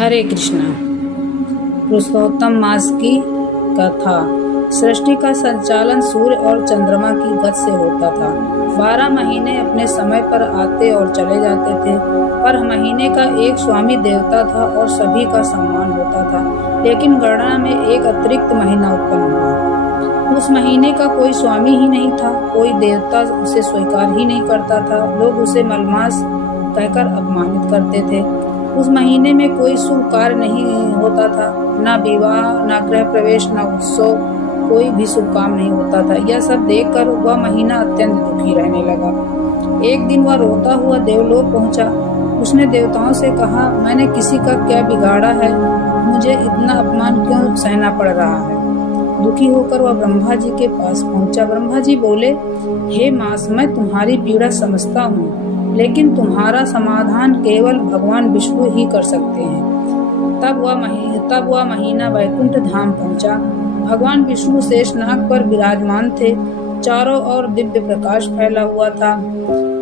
हरे कृष्णा। पुरुषोत्तम मास की कथा। सृष्टि का संचालन सूर्य और चंद्रमा की गति से होता था। 12 महीने अपने समय पर आते और चले जाते थे, पर महीने का एक स्वामी देवता था और सभी का सम्मान होता था। लेकिन गणना में एक अतिरिक्त महीना उत्पन्न हुआ। उस महीने का कोई स्वामी ही नहीं था, कोई देवता उसे स्वीकार ही नहीं करता था। लोग उसे मलमास कहकर अपमानित करते थे। उस महीने में कोई शुभ कार्य नहीं होता था, न विवाह, न गृह प्रवेश, न उत्सव, कोई भी शुभ काम नहीं होता था। यह सब देखकर वह महीना अत्यंत दुखी रहने लगा। एक दिन वह रोता हुआ देवलोक पहुंचा। उसने देवताओं से कहा, मैंने किसी का क्या बिगाड़ा है, मुझे इतना अपमान क्यों सहना पड़ रहा है। दुखी होकर वह ब्रह्मा जी के पास पहुंचा। ब्रह्मा जी बोले, हे मास, मैं तुम्हारी पीड़ा समझता हूँ, लेकिन तुम्हारा समाधान केवल भगवान विष्णु ही कर सकते हैं। तब वह महीना वैकुंठ धाम पहुंचा। भगवान विष्णु शेषनाग पर विराजमान थे। चारों ओर दिव्य प्रकाश फैला हुआ था।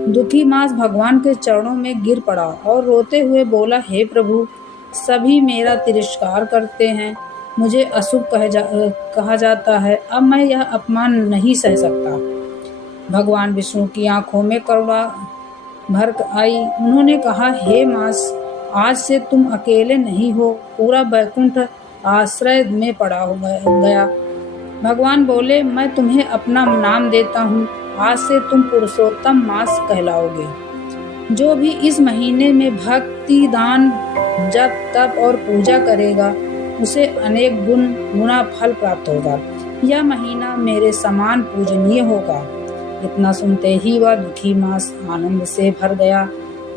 दुखी मास भगवान के चरणों में गिर पड़ा और रोते हुए बोला, हे प्रभु, सभी मेरा तिरस्कार करते हैं, मुझे अशुभ कहा जाता है। अब मैं यह अपमान नहीं सह सकता। भगवान विष्णु की आंखों में करुणा भर आई। उन्होंने कहा, हे मास, आज से तुम अकेले नहीं हो, पूरा वैकुंठ आश्रय में पड़ा हो गया। भगवान बोले, मैं तुम्हें अपना नाम देता हूँ, आज से तुम पुरुषोत्तम मास कहलाओगे। जो भी इस महीने में भक्ति, दान, जप, तप और पूजा करेगा, उसे अनेक गुना फल प्राप्त होगा। यह महीना मेरे समान पूजनीय होगा। इतना सुनते ही वह दुखी मास आनंद से भर गया।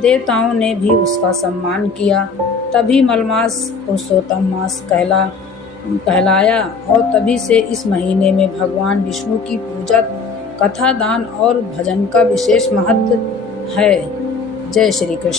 देवताओं ने भी उसका सम्मान किया। तभी मलमास पुरुषोत्तम मास कहलाया और तभी से इस महीने में भगवान विष्णु की पूजा, कथा, दान और भजन का विशेष महत्व है। जय श्री कृष्ण।